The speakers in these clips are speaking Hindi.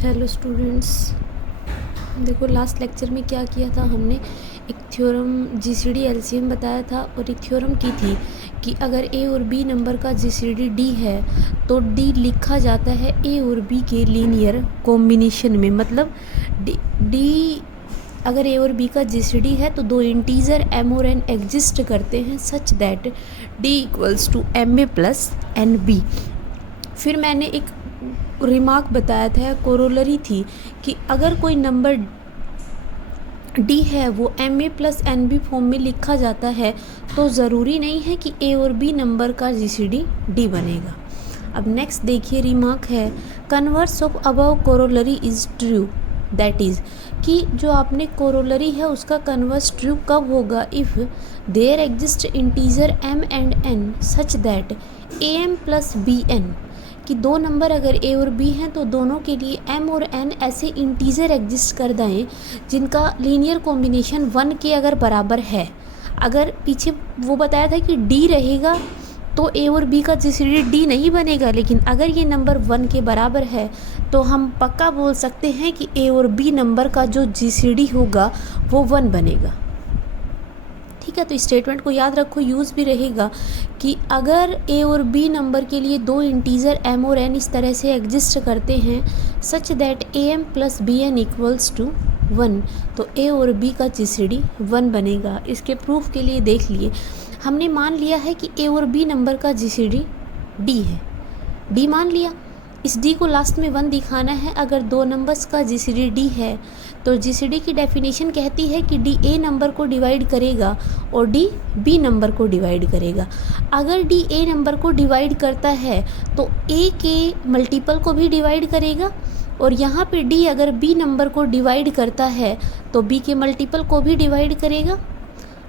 हेलो स्टूडेंट्स, देखो लास्ट लेक्चर में क्या किया था हमने। एक थ्योरम जीसीडी एलसीएम बताया था और एक थ्योरम की थी कि अगर ए और बी नंबर का जीसीडी डी है तो डी लिखा जाता है ए और बी के लीनियर कॉम्बिनेशन में। मतलब डी अगर ए और बी का जीसीडी है तो दो इंटीजर एम और एन एग्जिस्ट करते हैं such that d equals to m a plus n b. फिर मैंने एक रिमार्क बताया था, कोरोलरी थी कि अगर कोई नंबर डी है वो m a plus n b form में लिखा जाता है तो ज़रूरी नहीं है कि ए और बी नंबर का जीसीडी डी बनेगा। अब नेक्स्ट देखिए, रिमार्क है converse of above corollary is true, that is कि जो आपने कोरोलरी है उसका कन्वर्स ट्रू कब होगा, if there exist integer m and n such that a M plus B n, कि दो नंबर अगर ए और बी हैं तो दोनों के लिए एम और एन ऐसे इंटीजर एग्जिस्ट कर दें जिनका लीनियर कॉम्बिनेशन 1 के अगर बराबर है। अगर पीछे वो बताया था कि डी रहेगा तो ए और बी का जीसीडी डी नहीं बनेगा, लेकिन अगर ये नंबर 1 के बराबर है तो हम पक्का बोल सकते हैं कि ए और बी नंबर का जो जीसीडी होगा वो 1 बनेगा। ठीक है, तो स्टेटमेंट को याद रखो, यूज़ भी रहेगा कि अगर ए और बी नंबर के लिए दो इंटीजर एम और एन इस तरह से एग्जिस्ट करते हैं such that a M plus B N equals to 1, तो ए और बी का जीसीडी 1 बनेगा। इसके प्रूफ के लिए देख लिए, हमने मान लिया है कि ए और बी नंबर का जीसीडी डी है, डी मान लिया। इस डी को लास्ट में 1 दिखाना है। अगर दो नंबर्स का जीसीडी डी है तो जीसीडी की डेफिनेशन कहती है कि डी ए नंबर को डिवाइड करेगा और डी बी नंबर को डिवाइड करेगा। अगर डी ए नंबर को डिवाइड करता है तो ए के मल्टीपल को भी डिवाइड करेगा, और यहाँ पे डी अगर बी नंबर को डिवाइड करता है तो बी के मल्टीपल को भी डिवाइड करेगा।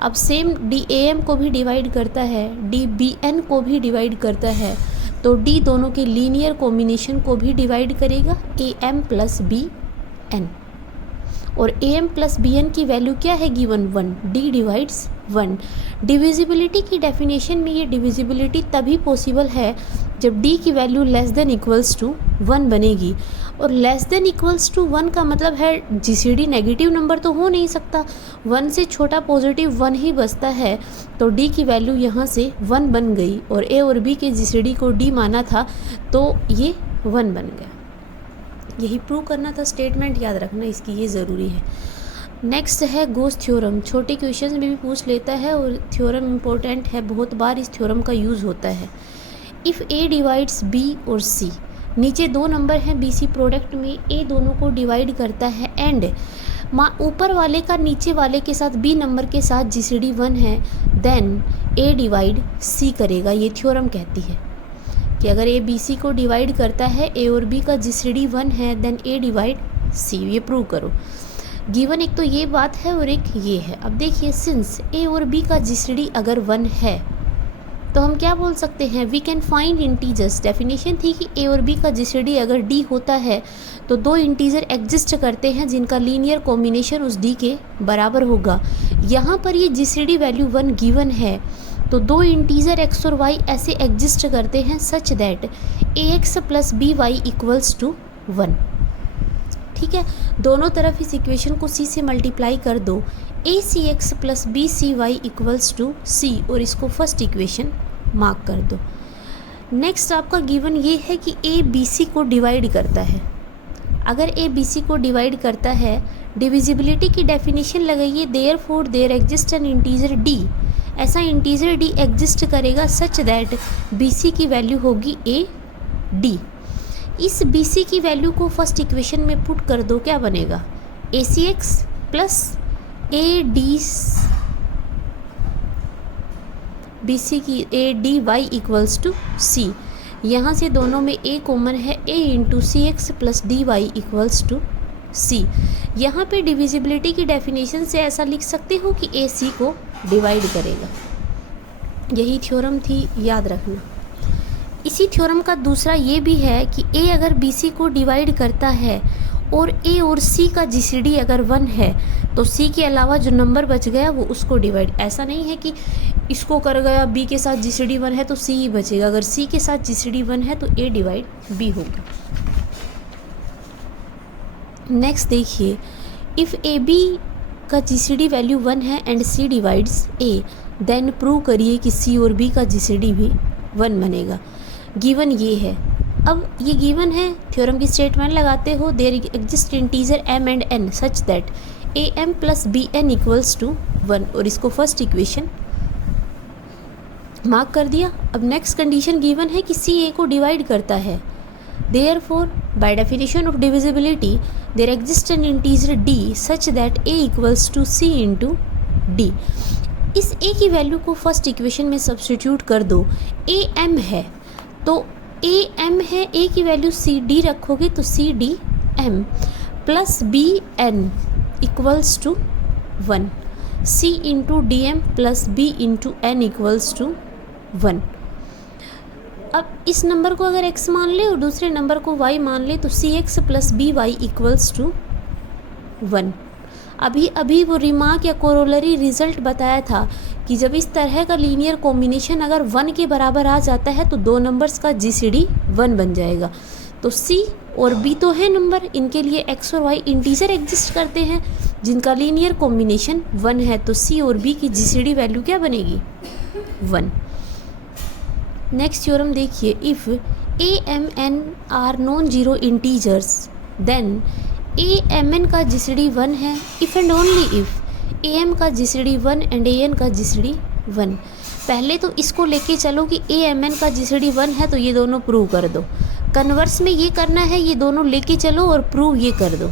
अब सेम डी ए एम को भी डिवाइड करता है, डी बी एन को भी डिवाइड करता है, तो डी दोनों के लीनियर कॉम्बिनेशन को भी डिवाइड करेगा, A M plus B N. और A M plus B N की वैल्यू क्या है गिवन 1, डी डिवाइड्स 1। डिविजिबिलिटी की डेफिनेशन में ये डिविजिबिलिटी तभी पॉसिबल है जब डी की value less than equals to 1 बनेगी, और लेस देन इक्वल्स टू 1 का मतलब है जीसीडी नेगेटिव नंबर तो हो नहीं सकता, 1 से छोटा पॉजिटिव 1 ही बचता है, तो डी की वैल्यू यहाँ से 1 बन गई और ए और बी के जीसीडी को डी माना था तो ये 1 बन गया। यही प्रूव करना था, स्टेटमेंट याद रखना इसकी ये ज़रूरी है। नेक्स्ट है गोस थ्योरम, छोटे क्वेश्चन में भी पूछ लेता है और थ्योरम इम्पोर्टेंट है, बहुत बार इस थ्योरम का यूज़ होता है। इफ़ ए डिवाइड्स बी और सी, नीचे दो नंबर हैं बी सी प्रोडक्ट में, ए दोनों को डिवाइड करता है एंड ऊपर वाले का नीचे वाले के साथ बी नंबर के साथ जीसीडी 1 है, देन ए डिवाइड सी करेगा। ये थ्योरम कहती है कि अगर ए बी सी को डिवाइड करता है, ए और बी का जीसीडी 1 है, देन ए डिवाइड सी। ये प्रूव करो। गिवन एक तो ये बात है और एक ये है। अब देखिए, सिंस ए और बी का जीसीडी अगर 1 है तो हम क्या बोल सकते हैं, we can find integers. Definition थी कि ए और बी का जीसीडी अगर डी होता है तो दो इंटीजर एग्जिस्ट करते हैं जिनका लीनियर कॉम्बिनेशन उस डी के बराबर होगा। यहाँ पर ये जीसीडी वैल्यू 1 गिवन है तो दो इंटीजर एक्स और वाई ऐसे एग्जिस्ट करते हैं such that a x plus B Y equals to 1। ठीक है, दोनों तरफ इस इक्वेशन को सी से मल्टीप्लाई कर दो, A C X plus B C Y equals to C, और इसको फर्स्ट इक्वेशन मार्क कर दो। नेक्स्ट आपका गिवन ये है कि ए बी सी को डिवाइड करता है। अगर ए बी सी को डिवाइड करता है, डिविजिबिलिटी की डेफिनेशन लगाइए, therefore there exist an integer d, ऐसा इंटीजर डी एग्जिस्ट करेगा सच दैट बी सी की वैल्यू होगी ए डी। इस बी सी की वैल्यू को फर्स्ट इक्वेशन में पुट कर दो, क्या बनेगा, A C X plus A D B C की A D Y equals to C. यहाँ से दोनों में ए कॉमन है, A into C X plus D Y equals to C. यहाँ पे डिविजिबिलिटी की डेफिनेशन से ऐसा लिख सकते हो कि ए सी को डिवाइड करेगा। यही थ्योरम थी, याद रखना। इसी थ्योरम का दूसरा ये भी है कि ए अगर बी सी को डिवाइड करता है और ए और सी का जीसीडी अगर 1 है तो सी के अलावा जो नंबर बच गया वो उसको डिवाइड, ऐसा नहीं है कि इसको कर गया बी के साथ जीसीडी 1 है तो सी ही बचेगा, अगर सी के साथ जीसीडी 1 है तो ए डिवाइड बी होगा। नेक्स्ट देखिए, इफ़ ए बी का जीसीडी वैल्यू 1 है and C divides A, then prove करिए कि सी और बी का जीसीडी भी 1 बनेगा। गिवन ये है, अब ये गिवन है, थ्योरम की स्टेटमेंट लगाते हो, there exist integer m and n such that am plus bn equals to 1, और इसको फर्स्ट इक्वेशन मार्क कर दिया। अब नेक्स्ट कंडीशन गिवन है कि सी ए को डिवाइड करता है, therefore by definition of divisibility there exist an integer d such that a equals to c into d. इस a की वैल्यू को फर्स्ट इक्वेशन में सब्स्टिट्यूट कर दो, a m है तो a m है, a की वैल्यू c d रखोगे तो c d m plus b n equals to 1, c into d m plus b into n equals to 1। अब इस नंबर को अगर x मान ले और दूसरे नंबर को y मान ले तो C X plus B Y equals to 1। अभी वो रिमार्क या कोरोलरी रिजल्ट बताया था कि जब इस तरह का लीनियर कॉम्बिनेशन अगर 1 के बराबर आ जाता है तो दो नंबर्स का जीसीडी 1 बन जाएगा। तो c और b तो है नंबर, इनके लिए x और y इंटीजर एग्जिस्ट करते हैं जिनका लीनियर कॉम्बिनेशन 1 है, तो c और b की जीसीडी वैल्यू क्या बनेगी 1। नेक्स्ट थ्योरम देखिए, if a m n are non zero integers then a m n का जीसीडी 1 है, if and only if a m का जीसीडी 1 एंड a n का जीसीडी 1। पहले तो इसको लेके चलो कि a m n का जीसीडी 1 है तो ये दोनों प्रूव कर दो। कन्वर्स में ये करना है, ये दोनों लेके चलो और प्रूव ये कर दो।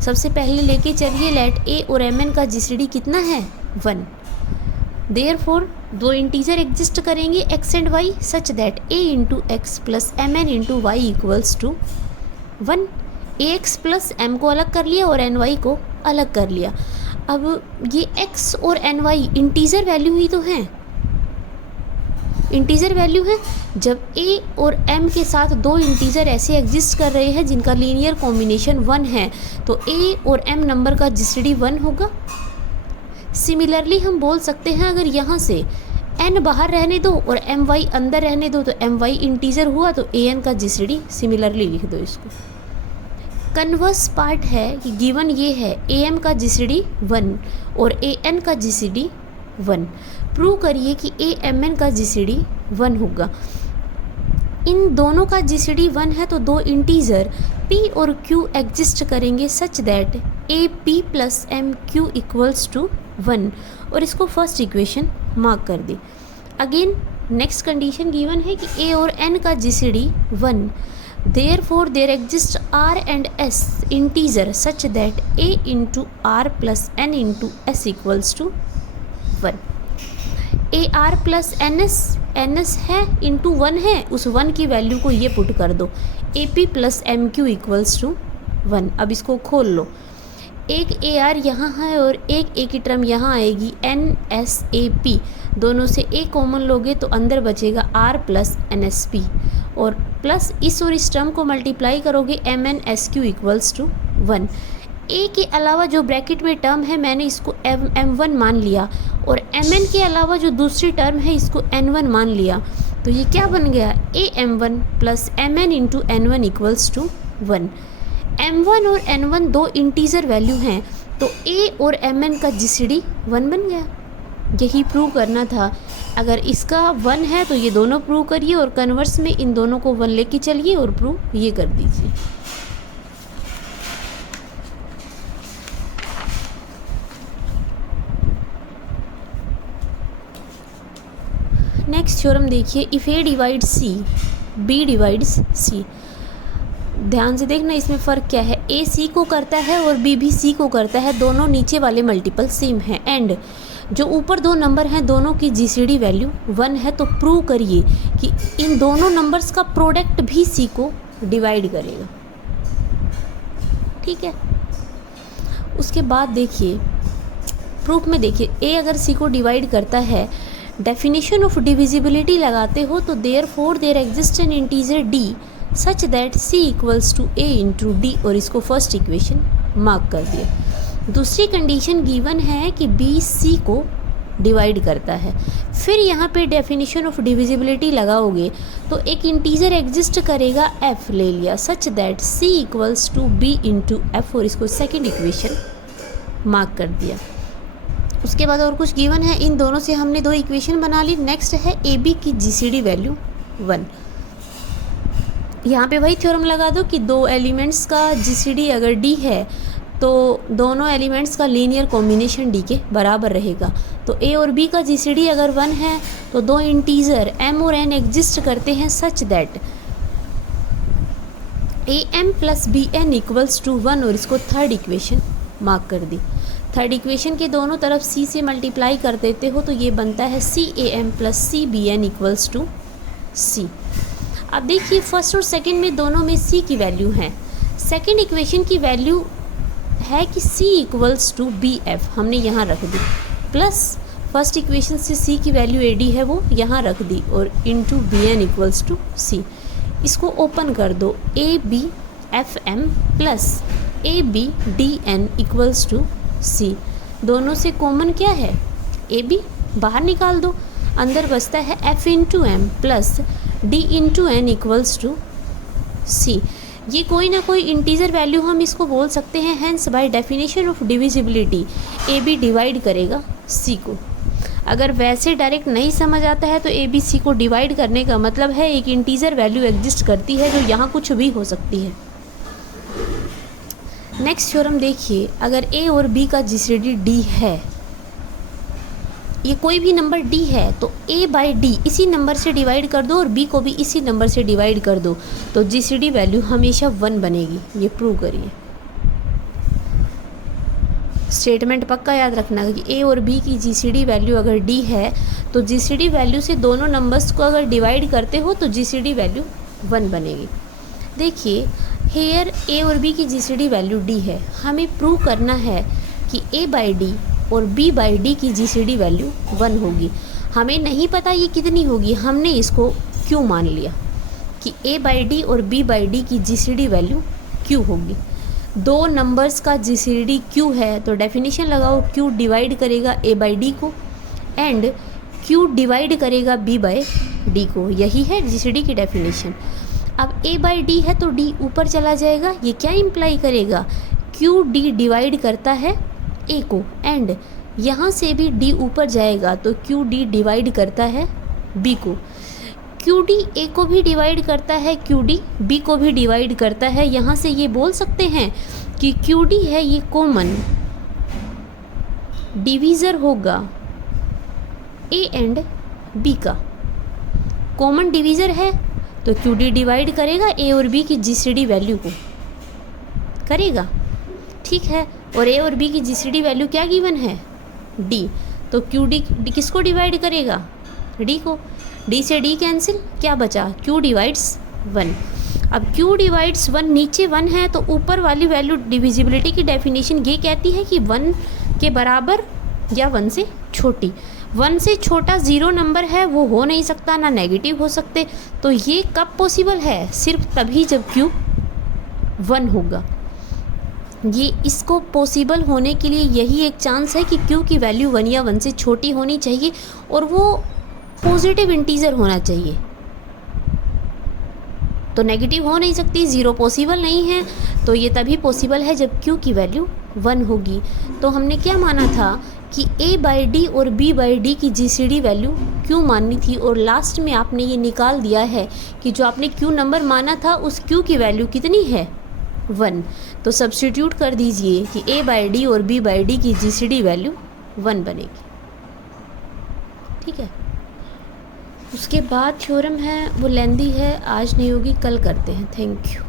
सबसे पहले लेके चलिए, लेट a और m n का जीसीडी कितना है 1। देयरफॉर दो इंटीजर एग्जिस्ट करेंगे x and y such that a into x plus m n into y equals to 1। ax plus m को अलग कर लिया और ny को अलग कर लिया। अब ये x और ny इंटीजर वैल्यू ही तो हैं, इंटीजर वैल्यू है। जब a और m के साथ दो इंटीजर ऐसे एग्जिस्ट कर रहे हैं जिनका लीनियर कॉम्बिनेशन 1 है तो a और m नंबर का जीसीडी 1 होगा। सिमिलरली हम बोल सकते हैं, अगर यहाँ से n बाहर रहने दो और my अंदर रहने दो तो my इंटीजर हुआ तो an का जीसीडी सिमिलरली लिख दो इसको। कन्वर्स पार्ट है कि गिवन ये है am का जीसीडी 1 और an का जीसीडी 1। प्रूव करिए कि amn का जीसीडी 1 होगा। इन दोनों का जीसीडी 1 है तो दो इंटीजर p और q एग्जिस्ट करेंगे such that ap plus m q equals to 1, और इसको फर्स्ट इक्वेशन मार्क कर दी। अगेन नेक्स्ट कंडीशन गिवन है कि a और n का GCD 1, therefore there exist r and s integer such that a into r plus n into s equals to 1। A r plus n s है इंटू 1 है, उस 1 की वैल्यू को ये पुट कर दो, a p plus m q equals to 1। अब इसको खोल लो, एक ए आर यहाँ है और एक ए की टर्म यहाँ आएगी, एन एस ए पी, दोनों से ए कॉमन लोगे तो अंदर बचेगा r plus n s p, और प्लस इस और इस टर्म को मल्टीप्लाई करोगे m n s q equals to 1। A के अलावा जो ब्रैकेट में टर्म है मैंने इसको m1 मान लिया और mn के अलावा जो दूसरी टर्म है इसको n1 मान लिया, तो ये क्या बन गया, a m1 plus mn into n1 equals to 1। m1 और n1 दो इंटीजर वैल्यू हैं तो a और mn का जीसीडी 1 बन गया। यही प्रूव करना था। अगर इसका 1 है तो ये दोनों प्रूव करिए और कन्वर्स में इन दोनों को 1 लेके चलिए और प्रूव ये कर दीजिए। नेक्स्ट थ्योरम देखिए, if A divides C B divides C. ध्यान से देखना इसमें फ़र्क क्या है, ए सी को करता है और बी भी सी को करता है, दोनों नीचे वाले मल्टीपल सेम हैं एंड जो ऊपर दो नंबर हैं दोनों की जीसीडी वैल्यू 1 है, तो प्रूव करिए कि इन दोनों नंबर्स का प्रोडक्ट भी सी को डिवाइड करेगा। ठीक है, उसके बाद देखिए प्रूफ में देखिए, ए अगर सी को डिवाइड करता है, डेफिनेशन ऑफ डिविजिबिलिटी लगाते हो तो therefore there exist an integer d such that c equals to a into d, और इसको फर्स्ट इक्वेशन मार्क कर दिया। दूसरी कंडीशन गिवन है कि बी सी को डिवाइड करता है। फिर यहाँ पे डेफिनेशन ऑफ डिविजिबिलिटी लगाओगे तो एक इंटीजर एग्जिस्ट करेगा f ले लिया such that c equals to b into f, और इसको सेकेंड इक्वेशन मार्क कर दिया। उसके बाद और कुछ गिवन है, इन दोनों से हमने दो इक्वेशन बना ली। नेक्स्ट है ए बी की जीसीडी वैल्यू 1। यहाँ पे वही थ्योरम लगा दो कि दो एलिमेंट्स का जीसीडी अगर डी है तो दोनों एलिमेंट्स का लीनियर कॉम्बिनेशन डी के बराबर रहेगा। तो ए और बी का जीसीडी अगर 1 है तो दो इंटीजर m और n एग्जिस्ट करते हैं such that a M plus B N equals to 1, और इसको थर्ड इक्वेशन मार्क कर दी। थर्ड इक्वेशन के दोनों तरफ c से मल्टीप्लाई कर देते हो तो ये बनता है C A M plus C B N equals to c। अब देखिए फर्स्ट और सेकंड में दोनों में c की वैल्यू है। सेकंड इक्वेशन की वैल्यू है कि c equals to b f, हमने यहाँ रख दी, प्लस फर्स्ट इक्वेशन से c की वैल्यू ए डी है वो यहाँ रख दी, और into b N equals to c। इसको ओपन कर दो, a b f m plus a b d n equals to c। दोनों से कॉमन क्या है, ए बी बाहर निकाल दो, अंदर बचता है f into m plus d into n equals to c। ये कोई ना कोई इंटीजर वैल्यू हम इसको बोल सकते हैं। Hence by definition of divisibility a b divide करेगा c को। अगर वैसे डायरेक्ट नहीं समझ आता है तो ए बी सी को डिवाइड करने का मतलब है एक इंटीजर वैल्यू एग्जिस्ट करती है जो यहाँ कुछ भी हो सकती है। नेक्स्ट थ्योरम देखिए, अगर ए और बी का जीसीडी डी है, ये कोई भी नंबर d है तो a बाई डी इसी नंबर से डिवाइड कर दो और b को भी इसी नंबर से डिवाइड कर दो तो जीसीडी वैल्यू हमेशा 1 बनेगी। ये प्रूव करिए। स्टेटमेंट पक्का याद रखना कि a और b की जीसीडी वैल्यू अगर d है तो जीसीडी वैल्यू से दोनों नंबर्स को अगर डिवाइड करते हो तो जीसीडी वैल्यू 1 बनेगी। देखिए हेयर a और b की जीसीडी वैल्यू d है, हमें प्रूव करना है कि a बाई डी और b बाई डी की जीसीडी वैल्यू 1 होगी। हमें नहीं पता ये कितनी होगी, हमने इसको q मान लिया कि a बाई डी और b बाई डी की जीसीडी वैल्यू q होगी। दो नंबर्स का जीसीडी q है तो डेफिनेशन लगाओ, q डिवाइड करेगा a बाई डी को एंड q डिवाइड करेगा b बाई डी को। यही है जीसीडी की डेफिनेशन। अब a बाई डी है तो d ऊपर चला जाएगा। ये क्या इम्प्लाई करेगा, q d डिवाइड करता है a को, एंड यहाँ से भी d ऊपर जाएगा तो q d डिवाइड करता है b को। q d a को भी डिवाइड करता है, q d b को भी डिवाइड करता है। यहाँ से ये बोल सकते हैं कि q d है ये कॉमन डिवीज़र होगा a एंड b का। कॉमन डिवीज़र है तो q d डिवाइड करेगा a और b की जीसीडी वैल्यू को, करेगा, ठीक है। और a और b की जीसीडी वैल्यू क्या गिवन है, d, तो q d किसको डिवाइड करेगा, d को। d से d कैंसिल, क्या बचा, q डिवाइड्स 1। अब q डिवाइड्स 1, नीचे 1 है तो ऊपर वाली वैल्यू डिविजिबिलिटी की डेफिनेशन ये कहती है कि 1 के बराबर या 1 से छोटी। 1 से छोटा 0 नंबर है वो हो नहीं सकता, ना नेगेटिव हो सकते। तो ये कब पॉसिबल है, सिर्फ तभी जब q 1 होगा। ये इसको पॉसिबल होने के लिए यही एक चांस है कि q की वैल्यू 1 या 1 से छोटी होनी चाहिए और वो पॉजिटिव इंटीजर होना चाहिए। तो नेगेटिव हो नहीं सकती, 0 पॉसिबल नहीं है। तो ये तभी पॉसिबल है जब q की वैल्यू 1 होगी। तो हमने क्या माना था कि a बाई डी और b बाई डी की जीसीडी वैल्यू q माननी थी, और लास्ट में आपने ये निकाल दिया है कि जो आपने q नंबर माना था उस q की वैल्यू कितनी है, 1। तो सब्स्टिट्यूट कर दीजिए कि a बाई डी और b बाई डी की जीसीडी वैल्यू 1 बनेगी, ठीक है। उसके बाद थ्योरम है वो लेंदी है, आज नहीं होगी, कल करते हैं। Thank you.